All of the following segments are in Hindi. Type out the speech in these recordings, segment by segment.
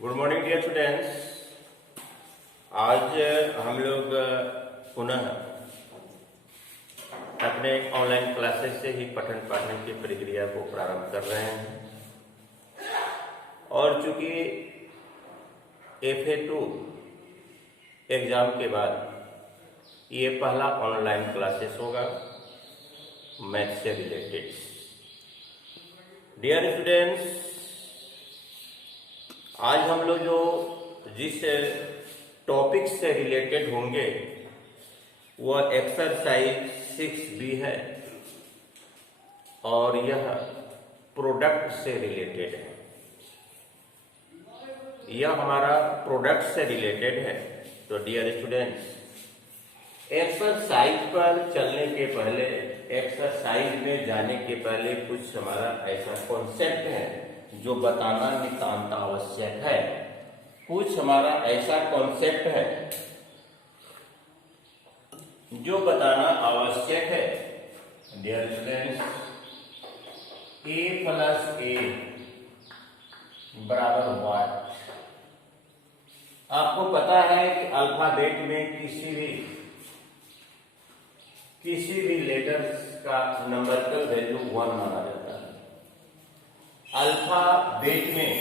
Good morning dear students. आज हम लोग पुनः अपने ऑनलाइन क्लासेस से ही पठन पाठन की प्रक्रिया को प्रारंभ कर रहे हैं और चूंकि FA2 एग्जाम के बाद ये पहला ऑनलाइन क्लासेस होगा मैथ से रिलेटेड। डियर स्टूडेंट्स, आज हम लोग जो जिस टॉपिक से रिलेटेड होंगे वह एक्सरसाइज 6B है और यह प्रोडक्ट से रिलेटेड है। यह हमारा प्रोडक्ट से रिलेटेड है। तो डियर स्टूडेंट्स, एक्सरसाइज पर चलने के पहले, एक्सरसाइज में जाने के पहले कुछ हमारा ऐसा कॉन्सेप्ट है जो बताना नितांत आवश्यक है। कुछ हमारा ऐसा कॉन्सेप्ट है जो बताना आवश्यक है। डियर स्टूडेंट्स, A + A बराबर व्हाट? आपको पता है कि अल्फाबेट में किसी भी लेटर्स का नंबरिकल वैल्यू 1 माना जाता है। अल्फाबेट में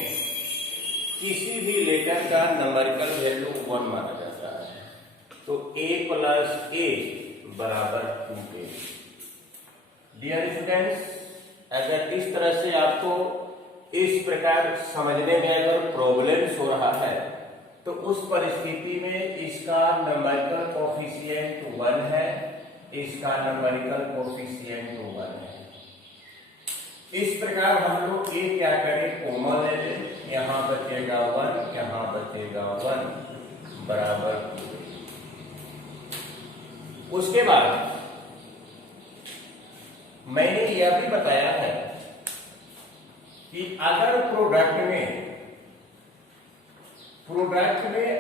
किसी भी लेटर का नंबरिकल वैल्यू 1 माना जाता है। तो A + A बराबर 2A। डियर स्टूडेंट्स, अगर इस तरह से आपको इस प्रकार समझने में अगर प्रॉब्लम्स हो रहा है तो उस परिस्थिति में इसका नंबरिकल कोफिशिएंट 1 है, इसका नंबरिकल कोफिशिएंट 1 है। इस प्रकार हम लोग ये क्या करें, कॉमन ले लें। यहां बचेगा 1, यहां बचेगा 1 बराबर 2। उसके बाद मैंने यह भी बताया है कि अगर प्रोडक्ट में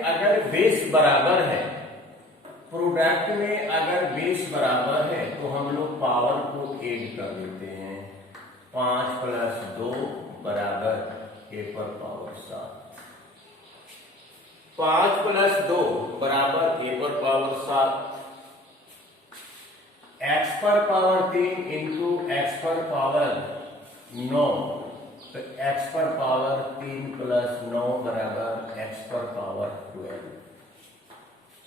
अगर बेस बराबर है, प्रोडक्ट में अगर बेस बराबर है तो हम लोग पावर को ऐड कर देते हैं। 5 + 2 बराबर A पर पावर 7। 5 + 2 बराबर A पर पावर 7। x पर पावर 3 इंटू x पर पावर 9, तो x पर पावर 3 + 9 बराबर x पर पावर 12।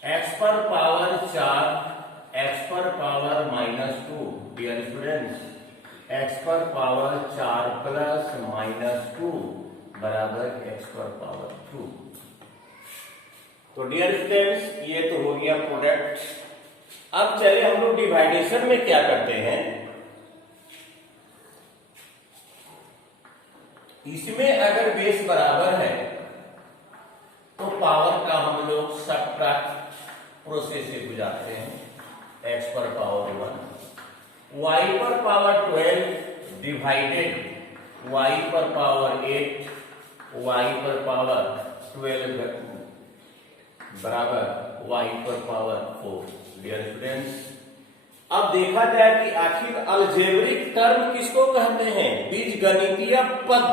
x पर पावर 4, x पर पावर -2। डियर स्टूडेंट्स, x पर पावर 4 + -2 बराबर x पर पावर 2। तो डियर स्टूडेंट्स, ये तो हो गया प्रोडक्ट। अब चलिए हम लोग डिवाइडेशन में क्या करते हैं। इसमें अगर बेस बराबर है तो पावर का हम लोग सबट्रैक्ट प्रोसेस से गुजारते हैं। x पर पावर 1, y पर पावर 12 डिवाइडेड y पर पावर 8, y पर पावर 12 बराबर y पर पावर 4। डियर स्टूडेंट्स, अब देखा जाए कि आखिर अलजेब्रिक टर्म किसको कहते हैं, बीजगणितीय पद।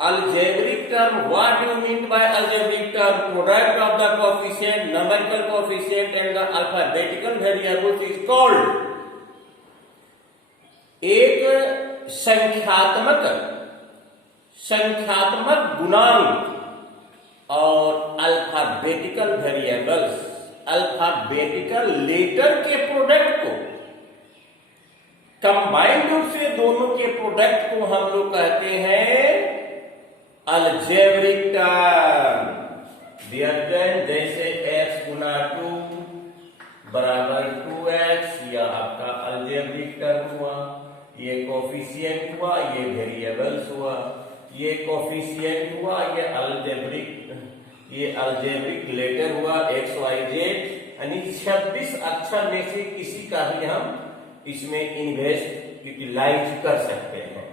Algebraic term, what do you mean bye algebraic term? Product of the coefficient, numerical coefficient and the alphabetical variables is called. एक संख्यात्मक गुणांक और अल्फाबेटिकल वेरिएबल्स, अल्फाबेटिकल लेटर के प्रोडक्ट को, कंबाइंड रूप से दोनों के प्रोडक्ट को हम लोग कहते हैं अलजेब्रिक टर्म। जैसे x × 2 बराबर 2x, यह आपका अलजेब्रिक टर्म हुआ। ये कोफिशिएंट हुआ, ये वेरिएबल्स हुआ। ये कोफिशिएंट हुआ, ये अलजेब्रिक लेटर हुआ x, y, z। यानी 26 अक्षर में से किसी का भी हम इसमें इन्वेस्ट यूटिलाइज कर सकते हैं।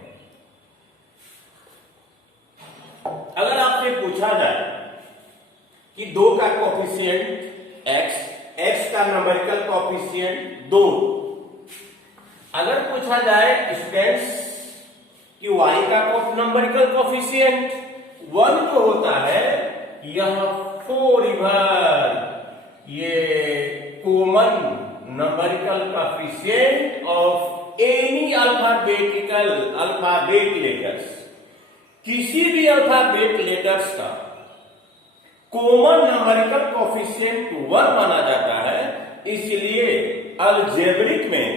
अगर आपसे पूछा जाए कि 2 का कोफिशिएंट x का नंबरिकल कोफिशिएंट 2, अगर पूछा जाए स्टूडेंट्स कि y का नंबरिकल कोफिशिएंट वन जो होता है यह फोरिवर, ये common numerical coefficient of any alphabet letters, किसी भी अल्फाबेट लेटर्स का कॉमन नंबरिकल कोएफिशिएंट 1 माना जाता है। इसलिए अलजेब्रिक में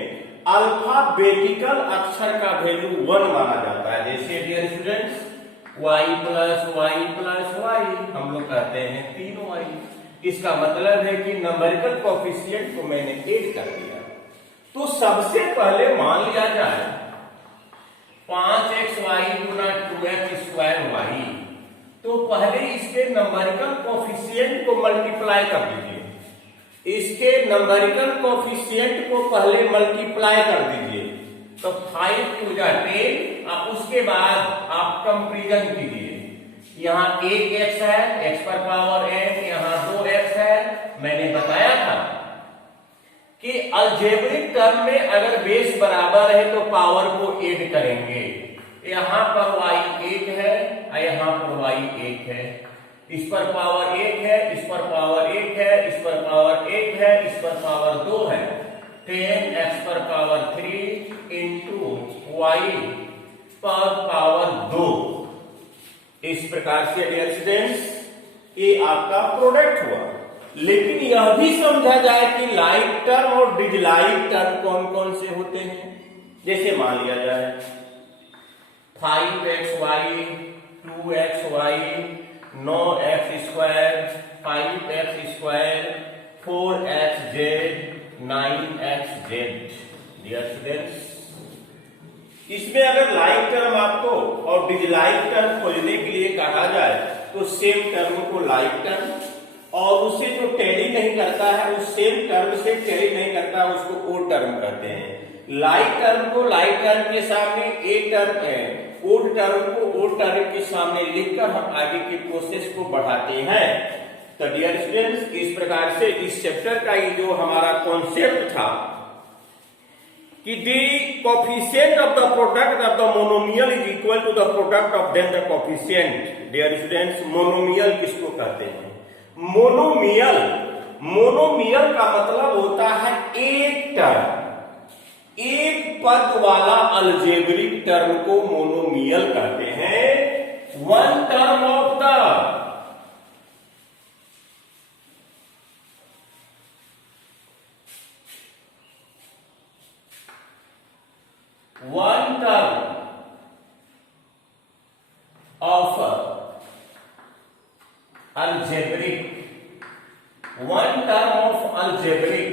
अल्फाबेटिकल अक्षर का वैल्यू 1 माना जाता है। जैसे dear students y plus Y plus Y, हम लोग कहते हैं 3y। इसका मतलब है कि नंबरिकल कोएफिशिएंट को मैंने ऐड कर दिया। तो सबसे पहले मान लिया जाए 5xy गुना 2x²y, तो पहले इसके नंबरिकल कोएफिशिएंट को मल्टीप्लाई कर दीजिए। इसके नंबरिकल कोएफिशिएंट को पहले मल्टीप्लाई कर दीजिए, तो 5 × 10 और उसके बाद आप कंपैरिजन कीजिए। यहाँ 1x है, x पर पावर n, यहाँ 2x है। मैंने बताया था कि अलजेब्रिक टर्म में अगर बेस बराबर है तो पावर को ऐड करेंगे। यहाँ पर y 1 है और यहाँ पर y 1 है, इस पर पावर 1 है, इस पर पावर 1 है, इस पर पावर 1 है, इस पर पावर 2 है। 10x पर पावर 3 इंटू y पर पावर 2। इस प्रकार से डियर स्टूडेंट्स ये आपका प्रोडक्ट हुआ। लेकिन यह भी समझा जाए कि लाइक टर्म और डिसलाइक टर्म कौन कौन से होते हैं। जैसे मान लिया जाए 5xy 2xy 9x², 5x², 4xz, 9xz। Dear students इसमें अगर लाइक टर्म आपको और डिसलाइक टर्म खोजने के लिए कहा जाए तो सेम टर्म को लाइक टर्म, और उससे जो टैली नहीं करता है उस सेम टर्म से टैली नहीं करता है उसको ओड टर्म कहते हैं। लाइक टर्म को लाइक टर्म के सामने एक टर्म है, ओड टर्म को ओड टर्म के सामने लिखकर हम आगे की प्रोसेस को बढ़ाते हैं। तो डियर स्टूडेंट्स इस प्रकार से इस चैप्टर का ये जो हमारा कॉन्सेप्ट था कि the coefficient of the product of the monomial is equal to the product of them the coefficient. Dear students monomial किसको कहते हैं? मोनोमियल, मोनोमियल का मतलब होता है एक टर्म, एक पद वाला अलजेब्रिक टर्म को मोनोमियल कहते हैं। One term of the one term of algebraic, one term of algebraic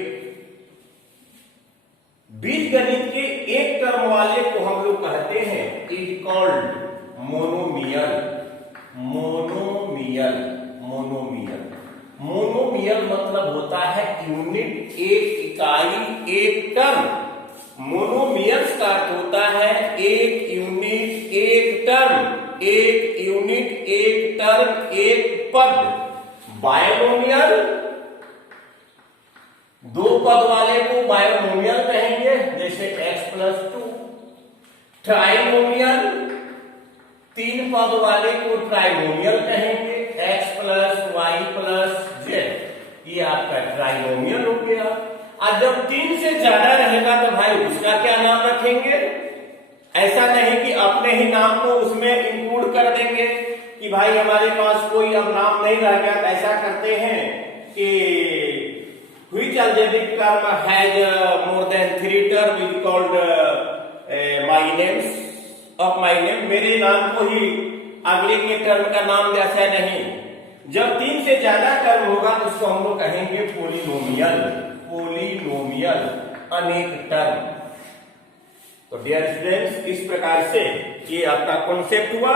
बीजगणित के एक टर्म वाले को हम लोग कहते हैं is called monomial. Monomial, monomial, monomial मतलब होता है यूनिट, एक इकाई, एक टर्म। मोनोमियल का अर्थ होता है एक यूनिट, एक टर्म, एक यूनिट, एक टर्म, एक पद। बायनोमियल दो पद वाले को बायनोमियल कहेंगे, जैसे x+2। ट्राइनोमियल तीन पद वाले को ट्राइनोमियल कहेंगे, x+y+z। ये आपका ट्राइनोमियल हो गया। और जब 3 से ज्यादा रहेगा तो भाई उसका क्या नाम रखेंगे? ऐसा नहीं कि अपने ही नाम को उसमें इंक्लूड कर देंगे कि भाई हमारे पास कोई अब नाम नहीं रह गया। तो ऐसा करते हैं कि which algebraic term has more than 3 term is called my names of my name. मेरे नाम को ही अगले के टर्म का नाम जैसा नहीं। जब 3 से ज्यादा टर्म होगा तो उसको हम लोग कहेंगे पोलिनोमियल। पोलिनोमियल अनेक टर्म। तो डियर स्टूडेंट्स इस प्रकार से ये आपका कॉन्सेप्ट हुआ।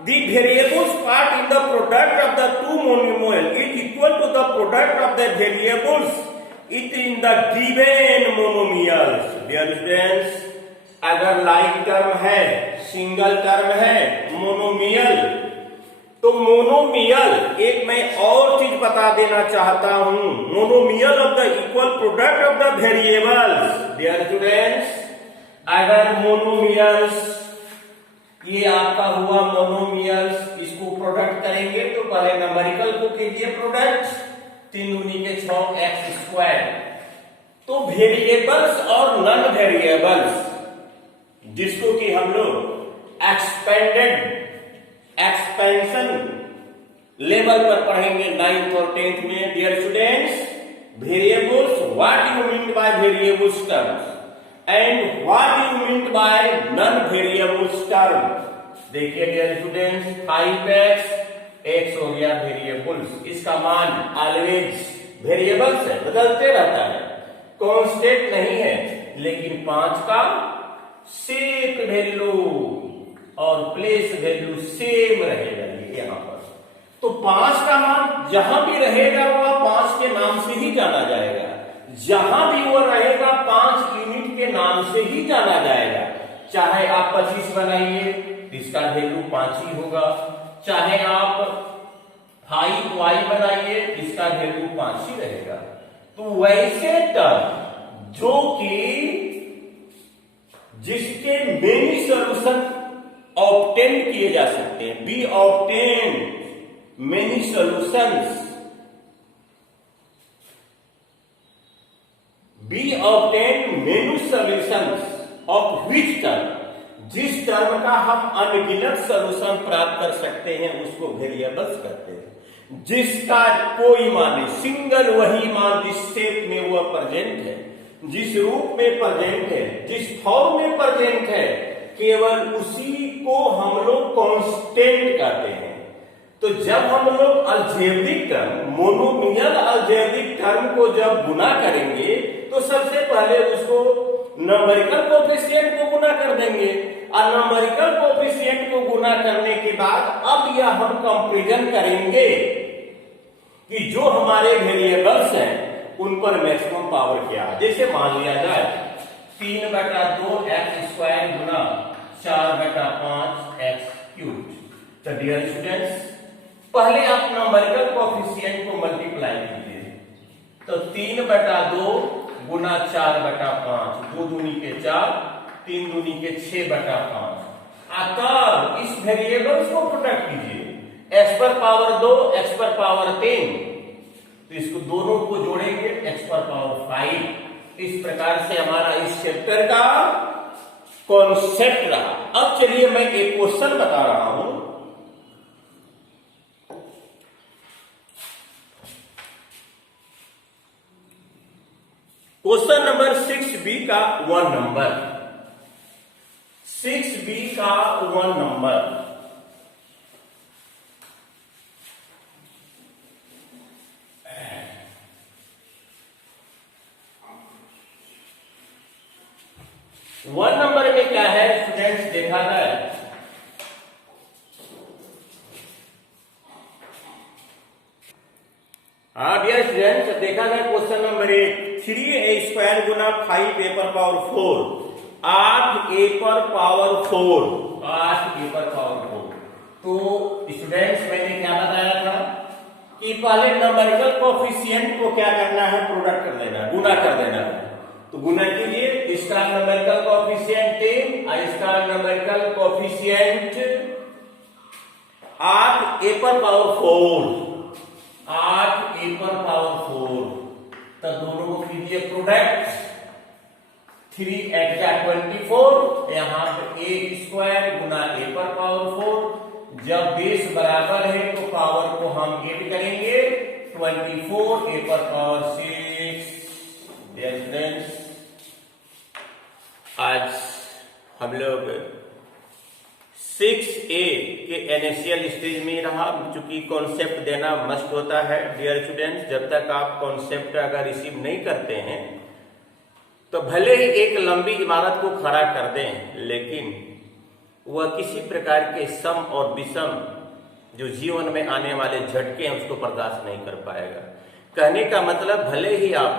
The variables part in the product of the two monomial is equal to the product of the variables it in the given monomials. Dear students अगर लाइक टर्म है, सिंगल टर्म है, मोनोमियल, तो मोनोमियल एक मैं और चीज बता देना चाहता हूं। Monomial of the equal product of the variables. Dear students अगर मोनोमियल्स ये आपका हुआ मोनोमियल्स, इसको प्रोडक्ट करेंगे तो पहले नंबरिकल को कीजिए प्रोडक्ट, 3 दूनी के 6 एक्स स्क्वायर। तो वेरिएबल्स और नॉन वेरिएबल्स जिसको कि हम लोग एक्सपेंशन लेवल पर पढ़ेंगे 9th और 10th में। Dear students, variables, what you mean by variables terms and what you mean by non variables term. देखिए डियर स्टूडेंट्स, 5x x हो गया वेरिएबल्स, इसका मान ऑलवेज वेरिएबल्स है, बदलते रहता है, कांस्टेंट नहीं है। लेकिन 5 का सेक वैल्यू और प्लेस वैल्यू सेम रहेगा ये यहां पर। तो 5 का मान जहां भी रहेगा वह 5 के नाम से ही जाना जाएगा, जहां भी वो रहेगा 5 यूनिट के नाम से ही जाना जाएगा। चाहे आप 25 बनाइए, इसका वैल्यू 5 ही होगा, चाहे आप 5y बनाइए, इसका वैल्यू 5 ही रहेगा। तो वैसे टर्म जो कि जिसके मेनी सॉल्यूशन ऑब्टेन किए जा सकते हैं, B obtain many solutions, B obtain many solutions of which term, जिस टर्म का हम अनगिनत सॉल्यूशन प्राप्त कर सकते हैं उसको वेरिएबल्स कहते हैं। जिसका कोई मान नहीं, सिंगल वही मान जिस शेप में वह प्रेजेंट है, जिस रूप में प्रेजेंट है, जिस फॉर्म में प्रेजेंट है, केवल उसी को हम लोग कांस्टेंट कहते हैं। तो जब हम लोग algebraic term, monomial algebraic term को जब गुना करेंगे तो सबसे पहले उसको नंबरिकल कोएफिशिएंट को गुना कर देंगे, और नंबरिकल कोएफिशिएंट को गुना करने के बाद अब यह हम कंपैरिजन करेंगे कि जो हमारे वेरिएबल्स हैं उन पर मैक्सिमम पावर क्या है। जैसे मान लिया जाए 3/2 एक्स स्क्वायर गुना 4/5 एक्स क्यूब। तो डियर स्टूडेंट्स, पहले आप नंबरिकल कोएफिशिएंट को मल्टीप्लाई कीजिए, तो 3/2 गुना 4/5, 2 दूनी के 4, 3 दूनी के 6/5। अतः इस वेरिएबल्स को प्रोडक्ट कीजिए, x पर पावर 2, x पर पावर 3, तो इसको दोनों को जोड़ेंगे x पर पावर 5। इस प्रकार से हमारा इस चैप्टर का कॉन्सेप्ट रहा। अब चलिए मैं एक क्वेश्चन बता रहा हूं। क्वेश्चन नंबर 6b का 1 नंबर, 6b का 1 नंबर। वन नंबर में क्या है स्टूडेंट्स, देखा जाए डियर स्टूडेंट्स, देखा जाए क्वेश्चन नंबर 1, 3a स्क्वायर गुना 5a पर पावर 4, 8a पर पावर 4, 8a पर पावर 4। तो स्टूडेंट्स मैंने क्या बताया था कि पहले नंबरिकल कोएफिशिएंट को क्या करना है, प्रोडक्ट कर देना, गुना कर देना है। तो गुना कीजिए, इसका नंबरिकल कोएफिशिएंट 3 और इसका नंबरिकल कोएफिशिएंट 8a पर पावर 4, 8a पर पावर 4। तो दोनों को कीजिए प्रोडक्ट, 3 8 24, यहां पर a स्क्वायर गुना a पर पावर 4। जब बेस बराबर है तो पावर को हम ऐड करेंगे, 24 a पर पावर 6। डियर फ्रेंड्स, आज हम लोग 6a के इनिशियल स्टेज में रहा, चूंकि कॉन्सेप्ट देना मस्ट होता है। डियर स्टूडेंट्स, जब तक आप कॉन्सेप्ट अगर रिसीव नहीं करते हैं तो भले ही एक लंबी इमारत को खड़ा कर दें, लेकिन वह किसी प्रकार के सम और विषम जो जीवन में आने वाले झटके हैं उसको बर्दाश्त नहीं कर पाएगा। कहने का मतलब, भले ही आप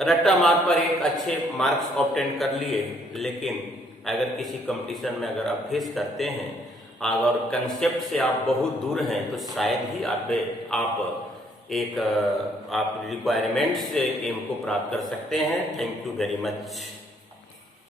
रट्टा मार पर एक अच्छे मार्क्स ऑब्टेन कर लिए, लेकिन अगर किसी कंपटीशन में अगर आप फेस करते हैं और कंसेप्ट से आप बहुत दूर हैं, तो शायद ही आप रिक्वायरमेंट से एम को प्राप्त कर सकते हैं। Thank you very much.